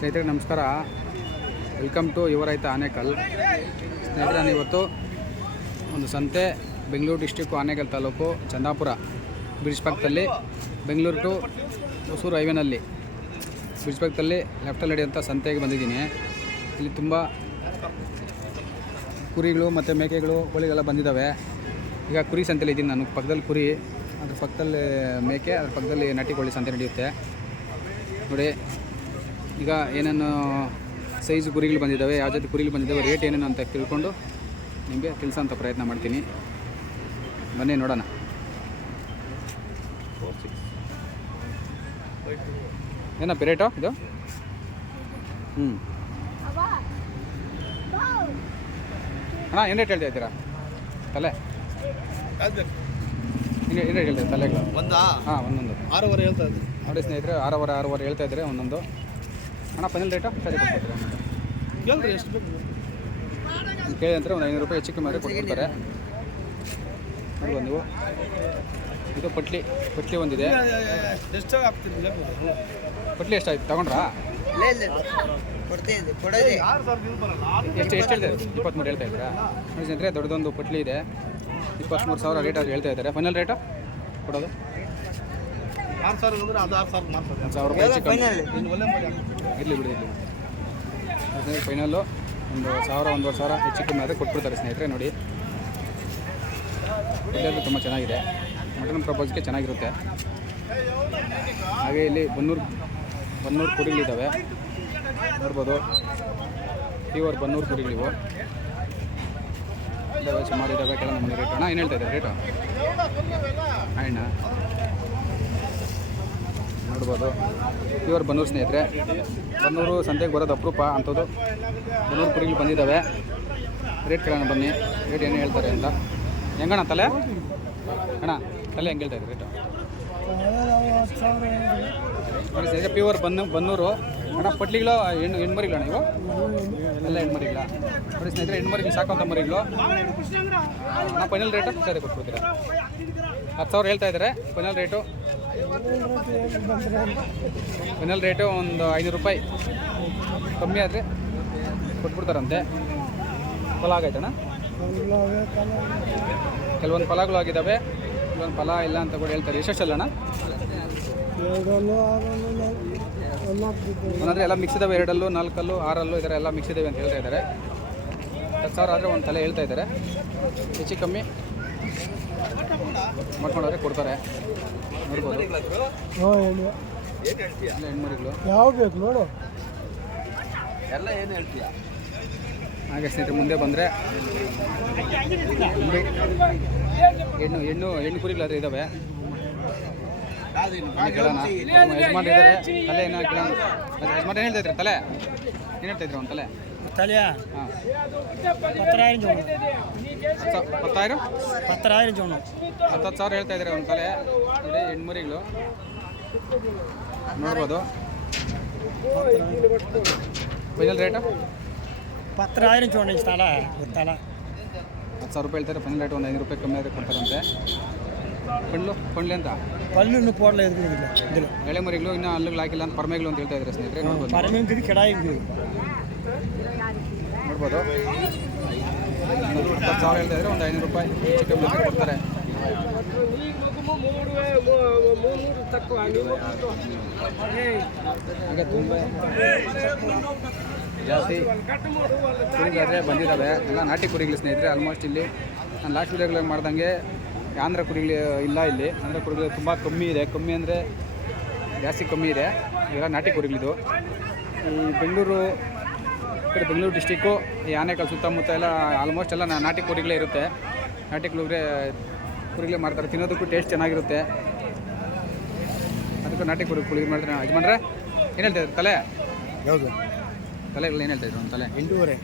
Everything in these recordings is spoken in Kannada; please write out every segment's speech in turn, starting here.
ಸ್ನೇಹಿತರೆ, ನಮಸ್ಕಾರ. Welcome to Yuvaraitha Anekal. ಸ್ನೇಹಿತರೆ ನಾನು ಇವತ್ತು ಒಂದು ಸಂತೆ ಬೆಂಗಳೂರು ಡಿಸ್ಟಿಕ್ಕು ಆನೇಕಲ್ ತಾಲೂಕು ಚಂದಾಪುರ ಬ್ರಿಡ್ಜ್ ಪಕ್ಕದಲ್ಲಿ, ಬೆಂಗಳೂರು ಟು ಹೊಸೂರು ಹೈವೇನಲ್ಲಿ ಬ್ರಿಡ್ಜ್ ಪಕ್ಕದಲ್ಲಿ ಲೆಫ್ಟಲ್ಲಿ ನಡೆಯುವಂಥ ಸಂತೆಗೆ ಬಂದಿದ್ದೀನಿ. ಇಲ್ಲಿ ತುಂಬ ಕುರಿಗಳು ಮತ್ತು ಮೇಕೆಗಳು ಕೋಳಿಗೆಲ್ಲ ಬಂದಿದ್ದಾವೆ ಈಗ ಕುರಿ ಸಂತೆಯಲ್ಲಿ ಇದ್ದೀನಿ ನಾನು. ಪಕ್ಕದಲ್ಲಿ ಕುರಿ, ಅದ್ರ ಪಕ್ಕದಲ್ಲಿ ಮೇಕೆ, ಅದ್ರ ಪಕ್ಕದಲ್ಲಿ ನಾಟಿ ಕೋಳಿ ಸಂತೆ ನಡೆಯುತ್ತೆ. ನೋಡಿ ಈಗ ಏನೇನು ಸೈಜ್ ಕುರಿಗಳು ಬಂದಿದ್ದಾವೆ ಯಾವ ಜೊತೆ ಕುರಿಗಳು ಬಂದಿದ್ದಾವೆ ರೇಟ್ ಏನೇನು ಅಂತ ತಿಳ್ಕೊಂಡು ನಿಮಗೆ ಕೆಲಸ ಅಂತ ಪ್ರಯತ್ನ ಮಾಡ್ತೀನಿ. ಬನ್ನಿ ನೋಡೋಣ. ಏನಪ್ಪ ರೇಟು ಇದು? ಹ್ಞೂ ಅಣ್ಣ ಏನು ರೇಟ್ ಹೇಳ್ತಾ ಇದ್ದೀರಾ? ತಲೆ? ಏನು ಏನು ರೇಟ್ ಹೇಳ್ತಾ ತಲೆಗಳು ಒಂದಾ? ಹಾಂ ಒಂದೊಂದು. ಆರೂವರೆ ಹೇಳ್ತಾ ಇದ್ದೀನಿ ನೋಡಿ ಸ್ನೇಹಿತರೆ ಆರೂವರೆ ಆರೂವರೆ ಹೇಳ್ತಾ ಇದ್ದಾರೆ ಒಂದೊಂದು. ಅಣ್ಣ ಫೈನಲ್ ರೇಟು ಸರಿ ಕೊಡ್ತೀರಾ ಕೇಳ್ರಿ ಎಷ್ಟು ಬೇಕು? ಕೇಳಿ ಅಂದರೆ ಒಂದು ಐನೂರು ರೂಪಾಯಿ ಹೆಚ್ಚಿಗೆ ಕಮ್ಮಿ ಮಾಡಿ ಕೊಡ್ತಾರೆ ನೋಡುವ ನೀವು. ಇದು ಪಟ್ಲಿ ಪಟ್ಲಿ ಒಂದಿದೆ. ಪಟ್ಲಿ ಎಷ್ಟಾಯ್ತು? ತಗೊಂಡ್ರಾ? ಎಷ್ಟು ಎಷ್ಟು ಹೇಳ್ತಾ ಇದ್ದಾರೆ? ಇಪ್ಪತ್ತ್ಮೂರು ಹೇಳ್ತಾ ಇದ್ದೀರಾ? ಅಂದರೆ ದೊಡ್ಡದೊಂದು ಪಟ್ಲಿ ಇದೆ. ಇಪ್ಪತ್ತ್ಮೂರು ಸಾವಿರ ರೇಟ್ ಅವ್ರು ಹೇಳ್ತಾ ಇದ್ದಾರೆ. ಫೈನಲ್ ರೇಟು ಕೊಡೋದು? ಆರು ಸಾವಿರ ಅಂದ್ರೆ ಅದು ಆರು ಸಾವಿರ ಮಾಡ್ತದೆ ಒಂದು ಸಾವಿರ ರೂಪಾಯಿ ಹೆಚ್ಚು ಕಮ್ಮಿ ಫೈನಲ್ ಇನ್ನು ಒಳ್ಳೆ ಇರಲಿ ಬಿಡಿ ಇರಲಿ ಸ್ನೇಹಿತರೆ ಫೈನಲ್ಲು ಒಂದು ಸಾವಿರ ಒಂದೂವರೆ ಸಾವಿರ ಹೆಚ್ಚು ಕಮ್ಮಿ ಆದರೆ ಕೊಟ್ಬಿಡ್ತಾರೆ ಸ್ನೇಹಿತರೆ ನೋಡಿ. ಇಲ್ಲೆಲ್ಲ ತುಂಬ ಚೆನ್ನಾಗಿದೆ. ಮಟನ್ ಪ್ರಪೋಸ್ಗೆ ಚೆನ್ನಾಗಿರುತ್ತೆ. ಹಾಗೆ ಇಲ್ಲಿ ಬನ್ನೂರು ಬನ್ನೂರು ಕುರಿಗಳಿದ್ದಾವೆ ನೋಡ್ಬೋದು. ಪ್ಯೂರ್ ಬನ್ನೂರು ಕುರಿಗಳಿವು ಇದ್ದಾವೆ ಸುಮಾರು ಇದ್ದಾವೆ ಕೆಳ ನಮ್ಮನೆ ರೇಟ್ ಅಣ್ಣ. ಏನು ಹೇಳ್ತಾ ಇದ್ದಾರೆ ರೇಟು ಅಣ್ಣ. ನೋಡ್ಬೋದು. ಪ್ಯೂರ್ ಬನ್ನೂರು ಸ್ನೇಹಿತರೆ. ಬನ್ನೂರು ಸಂತೆಗೆ ಬರೋದು ಅಪರೂಪ ಅಂಥದ್ದು. ಬನ್ನೂರು ಕುರಿಗಳು ಬಂದಿದ್ದಾವೆ. ರೇಟ್ ಕೇಳೋಣ ಬನ್ನಿ. ರೇಟ್ ಏನು ಹೇಳ್ತಾರೆ ಅಂತ. ಹೆಂಗಣ್ಣ ತಲೆ? ಅಣ್ಣ, ತಲೆ ಹೆಂಗೆ ಹೇಳ್ತಾ ರೇಟು ಸ್ನೇಹಿತರೆ ಪ್ಯೂರ್ ಬನ್ನು, ಬನ್ನೂರು. ಅಣ್ಣ, ಪಟ್ಲಿಗಳು ಹೆಣ್ಣು ಹೆಣ್ಮರಿಗಳು ಅಣ್ಣ ಇವು? ಎಲ್ಲ ಹೆಣ್ಮರಿಗಳ. ನೋಡಿ ಸ್ನೇಹಿತರೆ, ಹೆಣ್ಮರಿಗಳು ಸಾಕಂತ ಮರಿಗಳು. ಅಣ್ಣ ಫೈನಲ್ ರೇಟು ಸರಿ ಕೊಟ್ಬಿಡ್ತೀರಾ? ಹತ್ತು ಸಾವಿರ ಹೇಳ್ತಾ ಇದ್ದಾರೆ. ಫೈನಲ್ ರೇಟು ಫೈನಲ್ ರೇಟು ಒಂದು ಐನೂರು ರೂಪಾಯಿ. ಕಮ್ಮಿ ಆದರೆ ಕೊಟ್ಬಿಡ್ತಾರಂತೆ. ಫಲ ಆಗೈತಣ್ಣ? ಕೆಲವೊಂದು ಫಲಗಳು ಆಗಿದ್ದಾವೆ ಕೆಲವೊಂದು ಫಲ ಇಲ್ಲ ಅಂತ ಕೂಡ ಹೇಳ್ತಾರೆ. ಎಷ್ಟೆಷ್ಟಲ್ಲಣ್ಣ ಅಂದರೆ ಎಲ್ಲ ಮಿಕ್ಸ್ ಇದಾವೆ. ಎರಡಲ್ಲೂ, ನಾಲ್ಕಲ್ಲೂ, ಆರಲ್ಲೂ ಈ ಥರ ಎಲ್ಲ ಮಿಕ್ಸ್ ಇದ್ದಾವೆ ಅಂತ ಹೇಳ್ತಾ ಇದ್ದಾರೆ. ಹತ್ತು ಸಾವಿರ ಆದರೆ ಒಂದು ತಲೆ ಹೇಳ್ತಾ ಇದ್ದಾರೆ. ಹೆಚ್ಚು ಕಮ್ಮಿ. ಮಾಡ್ಕೊಂಡವ್ರೆ ಕೊಡ್ತಾರೆ. ಯಾವ ಬೇಕು ನೋಡು. ಎಲ್ಲ ಏನು ಹೇಳ್ತೀಯ? ಹಾಗೆ ಸ್ನೇಹಿತರೆ ಮುಂದೆ ಬಂದರೆ ಹೆಣ್ಣು ಹೆಣ್ಣು ಹೆಣ್ಣು ಕುರಿಗಳಾದ್ರೆ ಇದ್ದಾವೆ ಕೇಳೋಣ ಯಜಮಾನ್ ಇದ್ದಾರೆ ತಲೆ ಏನು ಕೇಳೋಣ. ಯಜಮಾನ್ ಏನು ಹೇಳ್ತಾ ಇದ್ರು ತಲೆ. ಏನು ಹೇಳ್ತಾ ಇದ್ರು ಒಂದು ತಲೆ? தலையா பத்தாயிரம் ಹತ್ತತ್ತು ಸಾವಿರ ಹೇಳ್ತಾ ಇದ್ದಾರೆ ಒಂದು ತಲೆ ಹೆಣ್ಮರಿಗಳು. ನೋಡ್ಬೋದು. ಫೈನಲ್ ರೇಟು பத்தாயிரம் சொன்னீங்க தலை ஒரு ಹತ್ತು ಸಾವಿರ ರೂಪಾಯಿ ಹೇಳ್ತಾರೆ ಫೈನಲ್ ರೇಟ್ ಒಂದು ಐನೂರು ರೂಪಾಯಿ ಕಮ್ಮಿ ಆದರೆ ಕೊಡ್ತಾರಂತೆ. ಪಂಡ್ಲು ಪಂಡ್ಲೆ ಅಂತ? பல்லு இன்னும் போடல ಎಳೆ ಮರಿಗಳು ಇನ್ನೂ ಹಾಕಿಲ್ಲ ಅಂತ ಪರ್ಮೆಗಳು ಅಂತ ಹೇಳ್ತಾ ಇದ್ರೆ ಸ್ನೇಹಿತರೆ ನೋಡ್ಬೋದು. மரமே ಇರೋದು ನೋಡ್ಬೋದು ಇಪ್ಪತ್ತು ಸಾವಿರ ಹೇಳ್ತಾ ಇದ್ರೆ ಒಂದು ಐನೂರು ರೂಪಾಯಿ ಹೆಚ್ಚು ಕಮ್ಮಿ ಕೊಡ್ತಾರೆ. ಹಾಗೆ ತುಂಬ ಜಾಸ್ತಿ ಕುರಿಗಾದ್ರೆ ಬಂದಿದ್ದಾವೆ. ಎಲ್ಲ ನಾಟಿ ಕುರಿಗಳು ಸ್ನೇಹಿತರೆ ಆಲ್ಮೋಸ್ಟ್ ಇಲ್ಲಿ ನಾನು ಲಾಸ್ಟ್ ವಿಡಿಯೋಗಳಿಗೆ ಮಾಡ್ದಂಗೆ ಆಂಧ್ರ ಕುರಿಗಳು ಇಲ್ಲ ಇಲ್ಲಿ. ಆಂಧ್ರ ಕುರಿಗಳು ತುಂಬ ಕಮ್ಮಿ ಇದೆ. ಕಮ್ಮಿ ಅಂದರೆ ಜಾಸ್ತಿ ಕಮ್ಮಿ ಇದೆ. ಇವೆಲ್ಲ ನಾಟಿ ಕುರಿಗಳಿದು. ಈ ಬೆಂಗಳೂರು ಕಡೆ ಬೆಂಗಳೂರು ಡಿಸ್ಟಿಕ್ಕು ಈ ಆನೆಕಲ್ ಸುತ್ತಮುತ್ತ ಎಲ್ಲ ಆಲ್ಮೋಸ್ಟ್ ಎಲ್ಲ ನಾಟಿ ಕುರಿಗಳೇ ಇರುತ್ತೆ. ನಾಟಿ ಕುರಿಗಳೇ ಕುರಿಗಳೇ ಮಾಡ್ತಾರೆ. ತಿನ್ನೋದಕ್ಕೂ ಟೇಸ್ಟ್ ಚೆನ್ನಾಗಿರುತ್ತೆ. ಅದಕ್ಕೂ ನಾಟಿ ಕುರಿ ಕುರಿ ಮಾಡಿದ್ರೆ ಯಜಮಾನ್ರೆ ಏನು ಹೇಳ್ತಾ ಇದ್ರು? ತಲೆ? ಹೌದು ತಲೆಗಳು ಏನು ಹೇಳ್ತಾ ಇದ್ರು ಒಂದು ತಲೆ? ಎಂಟೂವರೆ.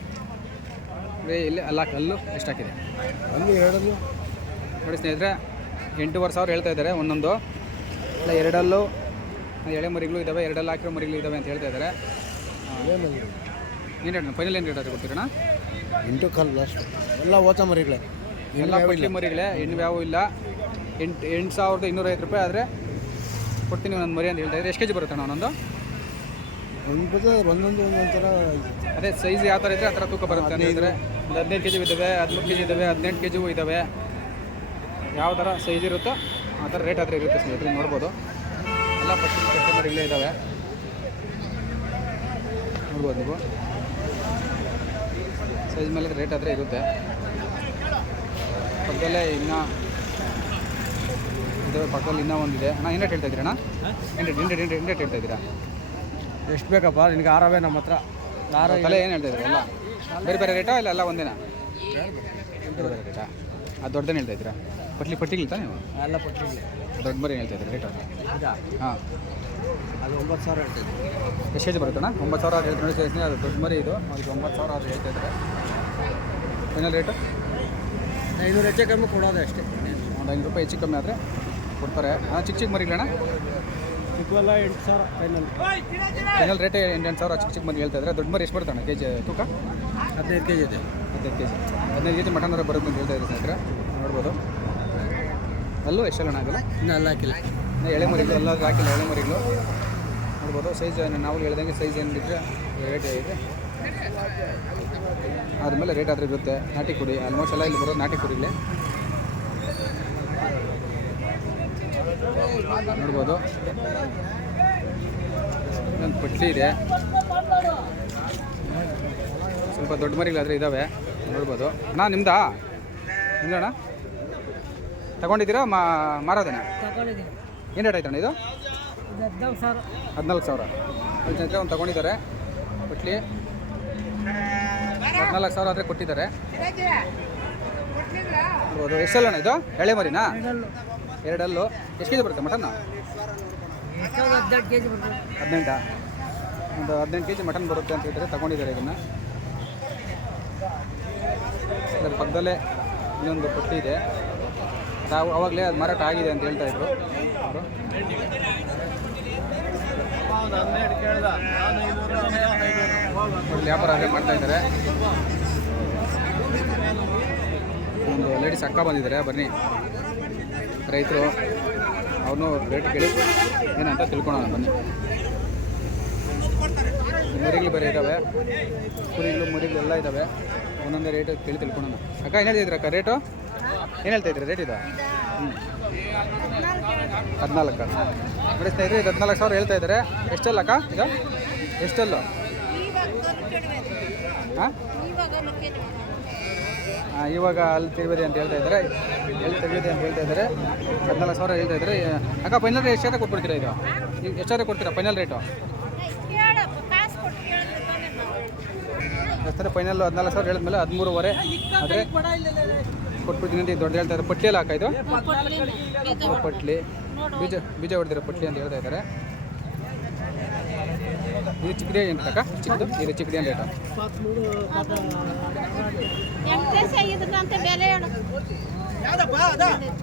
ಇಲ್ಲಿ ಅಲ್ಲ ಕಲ್ಲು ಎಷ್ಟಾಕಿದೆ ಅಲ್ಲಿ ಎರಡಲ್ಲಿ. ನೋಡಿ ಸ್ನೇಹಿತರೆ ಎಂಟೂವರೆ ಸಾವಿರ ಹೇಳ್ತಾ ಇದ್ದಾರೆ ಒಂದೊಂದು. ಇಲ್ಲ ಎರಡಲ್ಲೂ ಎಳೆ ಮರಿಗಳು ಇದ್ದಾವೆ ಎರಡಲ್ಲಿ ಹಾಕಿರೋ ಮರಿಗಳು ಇದ್ದಾವೆ ಅಂತ ಹೇಳ್ತಾ ಇದ್ದಾರೆ. ಏನು ಫೈನಲ್ ಏನು ರೇಟ್ ಆದ್ರೆ ಕೊಡ್ತೀರಣ್ಣ ಎಂಟು ಕಾಲು ಲಾಸ್ಟ್ ಎಲ್ಲ ಓತ ಮರಿಗಳೇ. ಎಲ್ಲ ಪಟ್ಲಿ ಮರಿಗಳೇ ಹೆಣ್ಣು ಯಾವೂ ಇಲ್ಲ. ಎಂಟು ಎಂಟು ಸಾವಿರದ ಇನ್ನೂರೈವತ್ತು ರೂಪಾಯಿ ಆದರೆ ಕೊಡ್ತೀನಿ ಒಂದೊಂದು ಮರಿ ಅಂತ ಹೇಳ್ತಾ ಇದ್ರೆ ಎಷ್ಟು ಕೆ ಜಿ ಬರುತ್ತೆ ಒಂದೊಂದು? ಒಂದು ಒಂದೊಂದು ಒಂದೊಂದು ಥರ ಅದೇ ಸೈಜ್ ಯಾವ ಥರ ಇದ್ದರೆ ಆ ಥರ ತೂಕ ಬರುತ್ತೆ ಅಂದರೆ ಒಂದು ಹದಿನೈದು ಕೆ ಜಿ ಇದ್ದಾವೆ ಹದಿಮೂರು ಕೆ ಜಿ ಇದ್ದಾವೆ ಹದಿನೆಂಟು ಕೆ ಜಿಗೂ ಇದ್ದಾವೆ. ಯಾವ ಥರ ಸೈಜ್ ಇರುತ್ತೋ ಆ ಥರ ರೇಟ್ ಆದರೆ ಇರುತ್ತೆ ಸ್ನೇಹಿತರೆ ನೋಡ್ಬೋದು. ಎಲ್ಲ ಪಟ್ಟಿ ಕಸ್ಟಮರ್ಗಳೇ ಮರಿಗಳೇ ಇದ್ದಾವೆ. ನೋಡ್ಬೋದು ನೀವು. ಸೈಜ್ ಮೇಲೆ ರೇಟ್ ಆದರೆ ಇರುತ್ತೆ. ಪಕ್ಕದಲ್ಲೇ ಇನ್ನೂ ಇದು ಪಕ್ಕದಲ್ಲಿ ಇನ್ನೂ ಒಂದಿದೆ. ಅಣ್ಣ ಏನು ರೇಟ್ ಹೇಳ್ತಾ ಇದ್ದೀರಾ ಅಣ್ಣ? ಏನು ರೇಟ್ ಏನು ರೇಟ್ ಹೇಳ್ತಾ ಇದ್ದೀರಾ? ಎಷ್ಟು ಬೇಕಪ್ಪ? ನಿನಗೆ ಆರವೇ ನಮ್ಮ ಹತ್ರ. ತಲೆ ಏನು ಹೇಳ್ತಾ ಇದ್ದೀರಾ? ಎಲ್ಲ ಬೇರೆ ಬೇರೆ ರೇಟಾ ಇಲ್ಲ ಎಲ್ಲ ಒಂದೇನಾ? ಬೇರೆ ಬೇರೆ ರೇಟಾ? ಅದು ದೊಡ್ಡದೇನು ಹೇಳ್ತಾ ಇದ್ದೀರಾ? ಪಟ್ಲಿ ಪಟ್ಟಿಗಳು ತಾನೆ ನೀವು? ಎಲ್ಲ ಪಟ್ಟಿಗೆ ದೊಡ್ಡ ಮರಿ ಹೇಳ್ತಾ ಇದ್ದೀರಾ ರೇಟು? ಹಾಂ. ಅದು ಒಂಬತ್ತು ಸಾವಿರ ಹೇಳ್ತಿದ್ದೆ ಎಷ್ಟು ಕೆ ಜಿ ಬರುತ್ತಣ್ಣ ಒಂಬತ್ತು ಸಾವಿರ ಆರು ಹೇಳ್ತಾ ನೋಡಿ ಅದು ದೊಡ್ಡ ಮರಿ ಇದು. ಅದಕ್ಕೆ ಒಂಬತ್ತು ಸಾವಿರ ಆದರೆ ಹೇಳ್ತಾ ಇದ್ದಾರೆ. ಫೈನಲ್ ರೇಟು ಐನೂರು ಹೆಚ್ಚು ಕಮ್ಮಿ ಕೊಡೋದು ಅಷ್ಟೇ. ಒಂದು ಐನೂರು ರೂಪಾಯಿ ಹೆಚ್ಚು ಕಮ್ಮಿ ಆದರೆ ಕೊಡ್ತಾರೆ. ಹಾಂ ಚಿಕ್ಕ ಚಿಕ್ಕ ಮರಿಗಳಣ್ಣ? ಚಿಕ್ಕವೆಲ್ಲ ಎಂಟು ಸಾವಿರ ಫೈನಲ್ ಫೈನಲ್ ರೇಟೇ ಎಂಟೆಂಟು ಸಾವಿರ ಚಿಕ್ಕ ಚಿಕ್ಕ ಮರಿ ಹೇಳ್ತಾ ಇದ್ದಾರೆ ದೊಡ್ಡ ಮರಿ ಎಷ್ಟು ಬರ್ತಾನೆ ಕೆ ಜಿ ತೂಕ? ಹದಿನೈದು ಕೆ ಜಿ ಇದೆ. ಹದಿನೈದು ಕೆ ಜಿ ಹದಿನೈದು ಕೆ ಜಿ ಮಟನ್ ಬರುತ್ತೆ ಅಂತ ಹೇಳ್ತಾ ಇದ್ದಾರೆ ಸ್ನೇಹಿತರೆ. ನೋಡ್ಬೋದು. ಅಲ್ಲೂ ಎಷ್ಟಲ್ಲ ಆಗಲ್ಲ ಇನ್ನೂ ಅಲ್ಲ ಹಾಕಿಲ್ಲ. ಇನ್ನು ಎಳೆ ಮರಿಗಳು ಎಲ್ಲ ಹಾಕಿಲ್ಲ ಎಳೆ ಮರಿಗಳು. ನೋಡ್ಬೋದು ಸೈಜ್ ನಾವು ಹೇಳ್ದಂಗೆ ಸೈಜ್ ಏನಿದ್ರೆ ರೇಟ್ ಇದೆ. ಆದಮೇಲೆ ರೇಟ್ ಆದರೆ ಇರುತ್ತೆ. ನಾಟಿ ಕುಡಿ ಆಲ್ಮೋಸ್ಟ್ ಎಲ್ಲ ಇಲ್ಲಿ ಬರೋದು ನಾಟಿ ಕುರಿಲೇ ನೋಡ್ಬೋದು. ಇನ್ನೊಂದು ಪಟ್ಟಿ ಇದೆ. ಸ್ವಲ್ಪ ದೊಡ್ಡ ಮರಿಗಳಾದರೆ ಇದ್ದಾವೆ ನೋಡ್ಬೋದು. ಅಣ್ಣ ನಿಮ್ದಾ? ನಿಮ್ದಣ್ಣ ತಗೊಂಡಿದ್ದೀರಾ? ಮಾ ಮಾರೋದಣ್ಣ ಏನು ರೇಟ್ ಆಯ್ತಣ್ಣ ಇದು? ಹದಿನಾಲ್ಕು ಸಾವಿರ. ಹದಿನಾಲ್ಕು ಸಾವಿರ. ಅಲ್ಲಿ ಒಂದು ತಗೊಂಡಿದ್ದಾರೆ. ಕೊಟ್ಲಿ ಹದಿನಾಲ್ಕು ಸಾವಿರ ಆದರೆ ಕೊಟ್ಟಿದ್ದಾರೆ. ಹೌದು ಎಷ್ಟಲ್ಲಣ್ಣ ಇದು? ಎಳೆ ಮರಿನಾ? ಎರಡಲ್ಲು. ಎಷ್ಟು ಕೆ ಜಿ ಬರುತ್ತೆ ಮಟನ್? ಹದಿನೆಂಟ ಒಂದು ಹದಿನೆಂಟು ಕೆ ಜಿ ಮಟನ್ ಬರುತ್ತೆ ಅಂತ ಹೇಳಿದ್ರೆ ತಗೊಂಡಿದ್ದಾರೆ ಇದನ್ನು. ಅದರ ಪಕ್ಕದಲ್ಲೇ ಇನ್ನೊಂದು ಪಟ್ಟಿ ಇದೆ. ತಾವು ಅವಾಗಲೇ ಅದು ಮಾರಾಟ ಆಗಿದೆ ಅಂತ ಹೇಳ್ತಾ ಇದ್ರು. ಅವರು ಒಂದು ಹನ್ನೆರಡು ಕೇಳ್ದ ನಾನು ಐನೂರು ಅವನು ಐನೂರು ಇಲ್ಲಿ ವ್ಯಾಪಾರ ಮಾಡ್ತಾ ಇದ್ದಾರೆ. ಒಂದು ಲೇಡೀಸ್ ಅಕ್ಕ ಬಂದಿದ್ದಾರೆ, ಬನ್ನಿ. ರೈತರು ಅವನು ರೇಟ್ ಕೇಳಿ ಏನಂತ ತಿಳ್ಕೊಳೋಣ, ಬನ್ನಿ. ಮರಿಗಳು ಬೇರೆ ಇದ್ದಾವೆ ಕುರಿಗಳು, ಮರಿಗಳು ಎಲ್ಲ ಇದ್ದಾವೆ ಒಂದೊಂದೇ ರೇಟ್ ಕೇಳಿ ತಿಳ್ಕೊಳೋಣ. ಅಕ್ಕ, ಏನು ಹೇಳ್ತಿದ್ರಕ್ಕ ರೇಟು ಏನು ಹೇಳ್ತಾ ಇದ್ರಿ ರೇಟ್ ಇದು? ಹ್ಞೂ ಹದಿನಾಲ್ಕು ನೋಡಿ ಸ್ನೇಹಿತರೆ ಹದಿನಾಲ್ಕು ಸಾವಿರ ಹೇಳ್ತಾ ಇದ್ದಾರೆ. ಎಷ್ಟೆಲ್ಲ ಅಕ್ಕ ಈಗ? ಎಷ್ಟೆಲ್ಲ? ಹಾಂ ಇವಾಗ ಅಲ್ಲಿ ತಿರುಗಿದೆ ಅಂತ ಹೇಳ್ತಾ ಇದ್ದಾರೆ. ಎಲ್ಲಿ ತೆಗಿಬೇಡಿ ಅಂತ ಹೇಳ್ತಾ ಇದ್ದಾರೆ. ಹದಿನಾಲ್ಕು ಸಾವಿರ ಹೇಳ್ತಾ ಇದ್ದಾರೆ. ಅಕ್ಕ ಫೈನಲ್ ರೇಟ್ ಎಷ್ಟಾದ್ರೆ ಕೊಟ್ಬಿಡ್ತೀರಾ ಇದು ಎಷ್ಟಾದ್ರೆ ಕೊಡ್ತೀರಾ ಫೈನಲ್ ರೇಟು ಎಷ್ಟಾದ್ರೆ ಫೈನಲ್ ಹದಿನಾಲ್ಕು ಸಾವಿರ ಹೇಳಿದ್ಮೇಲೆ ಹದಿಮೂರುವರೆ. ಆದರೆ ಕೊಟ್ಬಿಡ್ತೀನಿ ಅಂತ ದೊಡ್ಡ ಹೇಳ್ತಾ ಇದ್ದಾರೆ. ಪಟ್ಲಿ ಎಲ್ಲ ಹಾಕ ಇದು? ಪಟ್ಲಿ. ಬೀಜ ಬೀಜ ಹೊಡೆದಿರೋ ಪಟ್ಲಿ ಅಂತ ಹೇಳ್ತಾ ಇದ್ದಾರೆ. ಇದು ಚಿಕ್ಕದೇ ಏನು ಅಕ್ಕ ಚಿಕ್ಕದು ಇದು ಚಿಕ್ಕದೇ ರೇಟು ಅಂತ ಹೇಳು.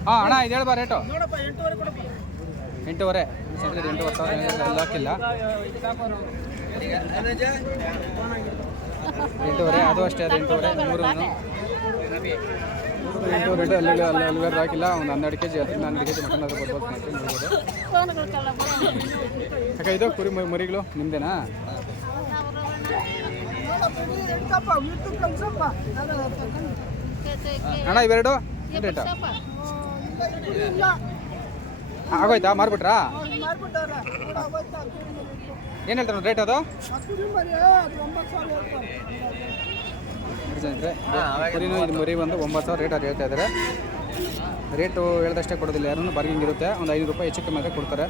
ಹಾಂ ಅಣ್ಣ ಇದು ಹೇಳ್ಬಾ ರೇಟು. ನೋಡಪ್ಪ ಎಂಟೂವರೆ ಎಂಟು ಎಂಟೂವರೆ. ಸಾವಿರ ಎಲ್ಲ ಹಾಕಿಲ್ಲ. ಎಂಟೂವರೆ ಅದು ಅಷ್ಟೇ ಅದು ಎಂಟೂವರೆ ಮೂರು. ಎಂಟೂವರೆ ರೇಟು ಅಲ್ಲಿ ಅಲ್ಲಿ ಅಲ್ಲಿವರೆಗೂ ಹಾಕಿಲ್ಲ, ಒಂದು ಹನ್ನೆರಡು ಕೆ ಜಿ ಹತ್ತರಿಂದ ಹನ್ನೆರಡು ಕೆ ಜಿ ಮಟನ್ ಆದರೂ ಬರ್ಬೋದು ಯಾಕೆ ಇದು ಕುರಿ ಮರಿಗಳು ನಿಮ್ಮದೇನಾ ಅಣ್ಣ, ಇವೆರಡು? ರೇಟು ಆಗೋಯ್ತಾ? ಮಾರ್ಬಿಟ್ರಾ? ಏನು ಹೇಳ್ತಾರೆ ರೇಟ್ ಅದು? ಸ್ನೇಹಿತರೆ ಕುರಿನೂ ಇದು ಮರಿ ಬಂದು ಒಂಬತ್ತು ಸಾವಿರ ರೇಟ್ ಅದು ಹೇಳ್ತಾ ಇದ್ದಾರೆ ರೇಟು ಹೇಳ್ದಷ್ಟೇ ಕೊಡೋದಿಲ್ಲ, ಯಾರನ್ನು ಬಾರ್ಗಿಂಗ್ ಇರುತ್ತೆ. ಒಂದು ಐನೂರು ರೂಪಾಯಿ ಹೆಚ್ಚು ಕಮ್ಮಿ ಕೊಡ್ತಾರೆ.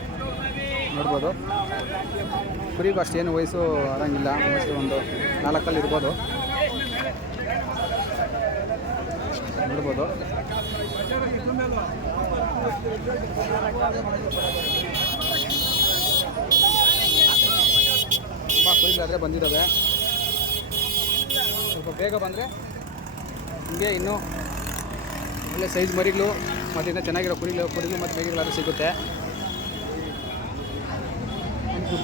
ನೋಡ್ಬೋದು. ಕುರಿಗೂ ಅಷ್ಟೇನು ವಯಸ್ಸು ಆಗಂಗಿಲ್ಲ ವಯಸ್ಸು ಒಂದು ನಾಲ್ಕಲ್ಲಿ ಇರ್ಬೋದು. ನೋಡ್ಬೋದು. ಕುರಿಗಳಾದರೆ ಬಂದಿದ್ದಾವೆ. ಸ್ವಲ್ಪ ಬೇಗ ಬಂದರೆ ನಿಮಗೆ ಇನ್ನೂ ಒಳ್ಳೆ ಸೈಜ್ ಮರಿಗಳು ಮತ್ತು ಇನ್ನೂ ಚೆನ್ನಾಗಿರೋ ಕುರಿಗಳು ಕುರಿಗಳು ಮತ್ತು ಮೇಕೆಗಳಾದ್ರೂ ಸಿಗುತ್ತೆ.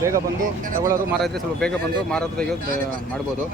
ಬೇಗ ಬಂದು ತಗೊಳ್ಳೋದು ಮಾರೋದ್ರೆ ಸ್ವಲ್ಪ ಬೇಗ ಬಂದು ಮಾರೋದು ತೆಗೆಯೋದು ಮಾಡ್ಬೋದು.